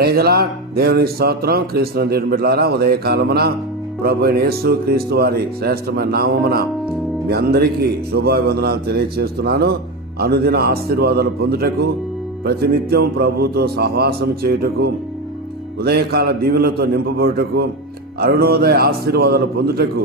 ప్రేజలా దేవుని స్తోత్రం. క్రీస్తుని దేవుని బిడ్డారా ఉదయకాలమున ప్రభు యేసు క్రీస్తు వారి శ్రేష్టమైన నామమున మీ అందరికీ శుభాభివందనాలు తెలియజేస్తున్నాను అనుదిన ఆశీర్వాదాలు పొందుటకు ప్రతినిత్యం ప్రభుతో సహవాసం చేయుటకు ఉదయకాల దీవులతో నింపబడుటకు అరుణోదయ ఆశీర్వాదాలు పొందుటకు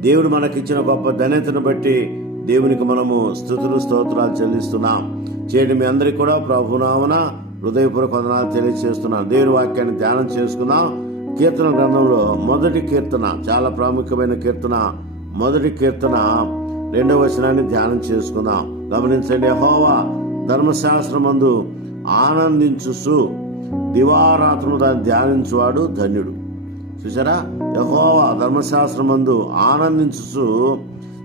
దేవుడు మనకిచ్చిన గొప్ప ధన్యతను బట్టి దేవునికి మనము స్థుతులు స్తోత్రాలు చెల్లిస్తున్నాం. చేయడం మీ అందరికీ కూడా ప్రభునామన హృదయపూర్వక వందనాలు తెలియజేస్తున్నాం దేవుని వాక్యాన్ని ధ్యానం చేసుకుందాం. కీర్తన గ్రంథంలో మొదటి కీర్తన చాలా ప్రాముఖ్యమైన కీర్తన మొదటి కీర్తన. రెండవ వచనాన్ని ధ్యానం చేసుకుందాం. గమనించండి హోవా ధర్మశాస్త్రమందు ఆనందించుసు దివారాత్రులు దాన్ని ధ్యానించువాడు ధన్యుడు. చూసారా యహోవా ధర్మశాస్త్రమందు ఆనందించుసు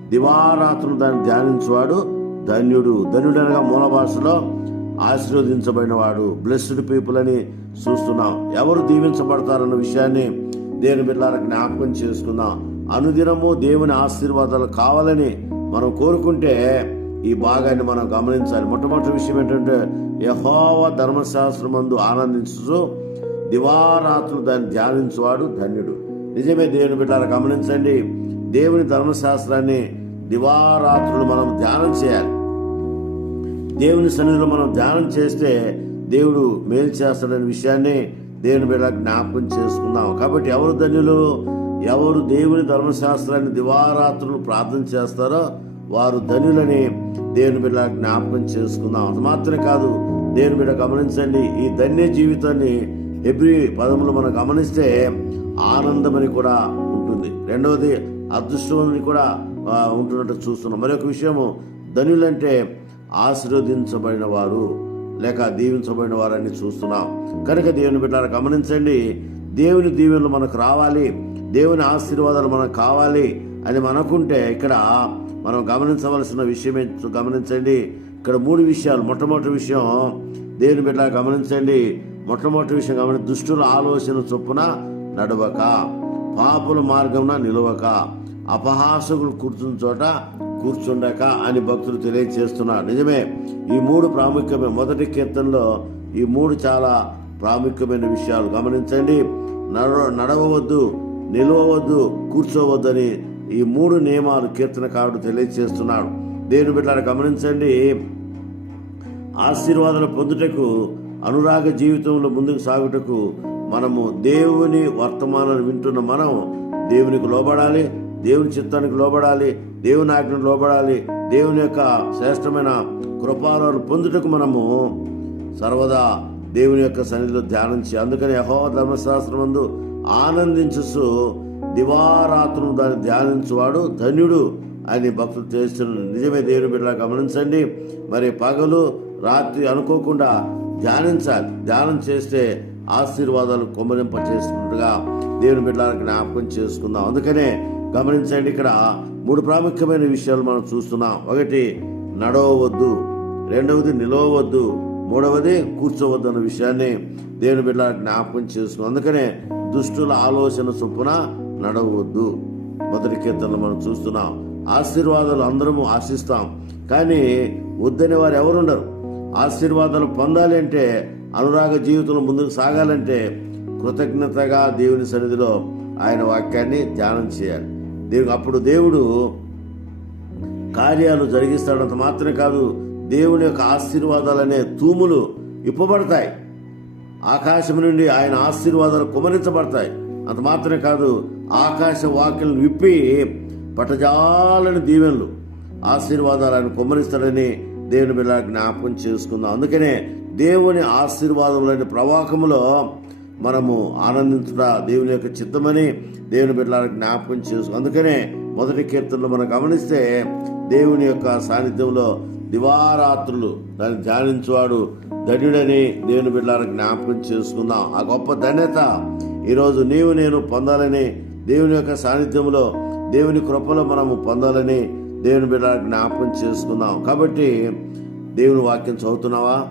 దివారాత్రులు దాన్ని ధ్యానించువాడు ధన్యుడు. ధన్యుడు అనగా మూల భాషలో ఆశీర్వదించబడిన వాడు బ్లెస్డ్ పీపుల్ అని చూస్తున్నాం. ఎవరు దీవించబడతారన్న విషయాన్ని దేవుని బిడ్డల జ్ఞాపకం చేసుకుందాం. అనుదినము దేవుని ఆశీర్వాదాలు కావాలని మనం కోరుకుంటే ఈ భాగాన్ని మనం గమనించాలి. మొట్టమొదటి విషయం ఏంటంటే యహోవ ధర్మశాస్త్రమందు ఆనందించు దివారాత్రులు దాన్ని ధ్యానించువాడు ధన్యుడు. నిజమే దేవుని బిడ్డారా గమనించండి. దేవుని ధర్మశాస్త్రాన్ని దివారాత్రులు మనం ధ్యానం చేయాలి. దేవుని సన్నిధిలో మనం ధ్యానం చేస్తే దేవుడు మేలు చేస్తాడనే విషయాన్ని దేవుని మీద జ్ఞాపకం చేసుకుందాం. కాబట్టి ఎవరు ధన్యులు? ఎవరు దేవుని ధర్మశాస్త్రాన్ని దివారాత్రులు ప్రార్థన చేస్తారో వారు ధనులని దేవుని బిడ్డ జ్ఞాపకం చేసుకుందాం. అది మాత్రమే కాదు దేవుని బిడ్డ గమనించండి. ఈ ధన్య జీవితాన్ని ఎబ్రి పదములు మనం గమనిస్తే ఆనందమని కూడా ఉంటుంది. రెండవది అదృష్టమని కూడా ఉంటున్నట్టు చూస్తున్నాం. మరొక విషయము ధనులంటే ఆశీర్వదించబడిన వారు లేక దీవించబడిన వారని చూస్తున్నాం. కనుక దేవుని బిడ్డ గమనించండి. దేవుని దీవెనలు మనకు రావాలి. దేవుని ఆశీర్వాదాలు మనకు కావాలి అని మనం అనుకుంటే ఇక్కడ మనం గమనించవలసిన విషయం గమనించండి. ఇక్కడ మూడు విషయాలు. మొట్టమొదటి విషయం దేవుని బిడ్డ గమనించండి. మొట్టమొదటి విషయం గమని దుష్టుల ఆలోచన చొప్పున నడవక పాపుల మార్గంన నిలవక అపహాసకులు కూర్చున్న చోట కూర్చుండక అని భక్తులు తెలియజేస్తున్నారు. నిజమే ఈ మూడు ప్రాముఖ్యమైన మొదటి కీర్తనలో ఈ మూడు చాలా ప్రాముఖ్యమైన విషయాలు. గమనించండి నడ నడవవద్దు నిలవవద్దు కూర్చోవద్దని ఈ మూడు నియమాలు కీర్తనకారుడు తెలియజేస్తున్నాడు. దేవుని బిడ్డ గమనించండి ఆశీర్వాదాలు పొందుటకు అనురాగ జీవితంలో ముందుకు సాగుటకు మనము దేవుని వర్తమానాన్ని వింటున్న మనం దేవునికి లోబడాలి. దేవుని చిత్తానికి లోబడాలి దేవుని ఆజ్ఞకు లోబడాలి దేవుని యొక్క శ్రేష్టమైన కృపాలను పొందుటకు మనము సర్వదా దేవుని యొక్క సన్నిధిలో ధ్యానం అందుకని యహో ధర్మశాస్త్రం ముందు ఆనందించు దివారాత్రులు దాన్ని ధ్యానించువాడు ధన్యుడు అని భక్తులు చేస్తున్న నిజమే దేవుని బిడ్డ గమనించండి. మరి పగలు రాత్రి అనుకోకుండా ధ్యానించాలి. ధ్యానం చేస్తే ఆశీర్వాదాలు కొమ్మరింప చేస్తున్నట్టుగా దేవుని బిడ్డలకు జ్ఞాపకం చేసుకుందాం. అందుకనే గమనించండి ఇక్కడ మూడు ప్రాముఖ్యమైన విషయాలు మనం చూస్తున్నాం. ఒకటి నడవవద్దు. రెండవది నిలవవద్దు. మూడవది కూర్చోవద్దు అన్న విషయాన్ని దేవుని బిడ్డ జ్ఞాపకం చేసుకున్నాం. అందుకనే దుష్టుల ఆలోచన చొప్పున నడవద్దు మొదటి కీర్తనలు మనం చూస్తున్నాం ఆశీర్వాదాలు అందరము ఆశిస్తాం కానీ వద్దని వారు ఎవరుండరు. ఆశీర్వాదాలు పొందాలి అంటే అనురాగ జీవితంలో ముందుకు సాగాలంటే కృతజ్ఞతగా దేవుని సన్నిధిలో ఆయన వాక్యాన్ని ధ్యానం చేయాలి. దీనికి అప్పుడు దేవుడు కార్యాలు జరిగిస్తాడంత మాత్రమే కాదు దేవుని యొక్క ఆశీర్వాదాలనే తూములు ఇప్పబడతాయి. ఆకాశం నుండి ఆయన ఆశీర్వాదాలు కుమరించబడతాయి. అంత మాత్రమే కాదు ఆకాశ వాక్యలను విప్పి పటజాలని దీవెనలు ఆశీర్వాదాలు ఆయన కుమరిస్తాడని దేవుని బిడ్డ జ్ఞాపకం చేసుకుందాం. అందుకనే దేవుని ఆశీర్వాదములైన ప్రవాహములో మనము ఆనందించుట దేవుని యొక్క చిత్తమని దేవుని బిడ్డల జ్ఞాపకం చేసు అందుకనే మొదటి కీర్తనలో మనం గమనిస్తే దేవుని యొక్క సాన్నిధ్యంలో దివారాత్రులు దాన్ని ధ్యానించువాడు ధన్యుడని దేవుని బిడ్డలను జ్ఞాపకం చేసుకుందాం. ఆ గొప్ప ధన్యత ఈరోజు నీవు నేను పొందాలని దేవుని యొక్క సాన్నిధ్యంలో దేవుని కృపలో మనము పొందాలని దేవుని బిడ్డల జ్ఞాపకం చేసుకుందాం. కాబట్టి దేవుని వాక్యం చదువుతున్నావా?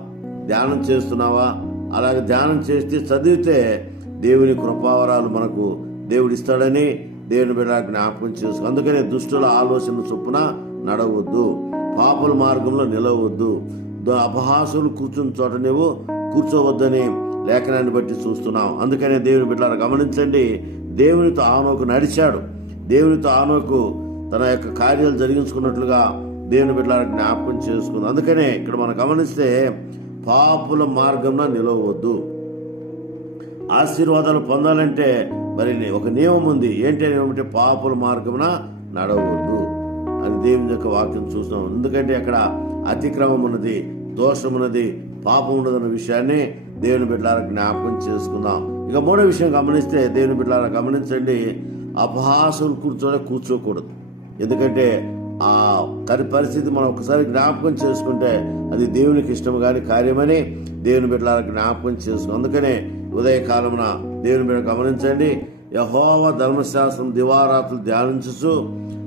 ధ్యానం చేస్తున్నావా? అలాగే ధ్యానం చేస్తే చదివితే దేవుని కృపావరాలు మనకు దేవుడిస్తాడని దేవుని బిడ్డ జ్ఞాపకం చేసుకో. అందుకనే దుష్టుల ఆలోచన చొప్పున నడవద్దు. పాపల మార్గంలో నిలవద్దు. ద- అపహాసులు కూర్చున్న చోట నువ్వు కూర్చోవద్దని లేఖనాన్ని బట్టి చూస్తున్నాం. అందుకనే దేవుని బిడ్డలారా గమనించండి దేవునితో ఆనోకు నడిచాడు. దేవునితో ఆనోకు తన యొక్క కార్యాలు జరిగించుకున్నట్లుగా దేవుని బిడ్డలారా జ్ఞాపకం చేసుకుంది. అందుకనే ఇక్కడ మనం గమనిస్తే పాపుల మార్గంలో నిలవద్దు ఆశీర్వాదాలు పొందాలంటే మరి ఒక నియమం ఉంది. ఏంటి ఏమిటి పాపుల మార్గమున నడవద్దు అని దేవుని యొక్క వాక్యం చూస్తాం ఎందుకంటే అక్కడ అతిక్రమం ఉన్నది దోషం ఉన్నది పాపం ఉన్నదన్న విషయాన్ని దేవుని బిడ్డలారా జ్ఞాపకం చేసుకుందాం. ఇక మూడో విషయం గమనిస్తే దేవుని బిడ్డలారా గమనించండి. అపహాసులు కూర్చోలే కూర్చోకూడదు. ఎందుకంటే ఆ కరి పరిస్థితి మనం ఒకసారి జ్ఞాపకం చేసుకుంటే అది దేవునికి ఇష్టం కాని కార్యమని దేవుని బిడ్డలకు జ్ఞాపకం చేసుకుని అందుకనే ఉదయకాలమున దేవుని బిడ్డ గమనించండి. యహోవ ధర్మశాస్త్రం దివారాత్రులు ధ్యానించుచు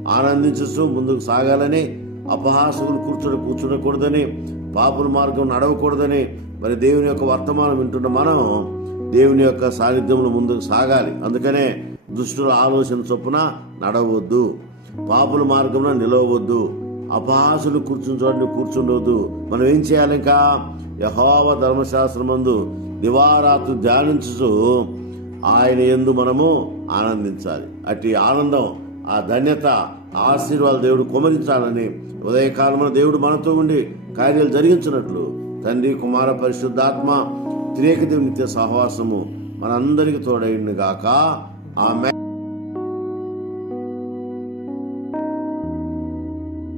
ఆనందించుచు ముందుకు సాగాలని అపహాసకులు కూర్చుని కూర్చుండకూడదని పాపుల మార్గం నడవకూడదని మరి దేవుని యొక్క వర్తమానం వింటున్న మనం దేవుని యొక్క సాన్నిధ్యంలో ముందుకు సాగాలి. అందుకనే దుష్టుల ఆలోచన చొప్పున నడవద్దు. పాపుల మార్గంలో నిలవద్దు అపహాసులు కూర్చుని కూర్చుండవద్దు. మనం ఏం చేయాలి ఇంకా? యహోవ ధర్మశాస్త్రం మందు దివారాత్రు ధ్యానించుచు ఆయన ఎందు మనము ఆనందించాలి. అట్టి ఆనందం ఆ ధన్యత ఆశీర్వాద దేవుడు కుమరించాలని ఉదయకాలంలో దేవుడు మనతో ఉండి కార్యాలు జరిగించినట్లు తండ్రి కుమార పరిశుద్ధాత్మ త్రేక దేవుని నిత్య సహవాసము మనందరికి తోడైంది గాక ఆమె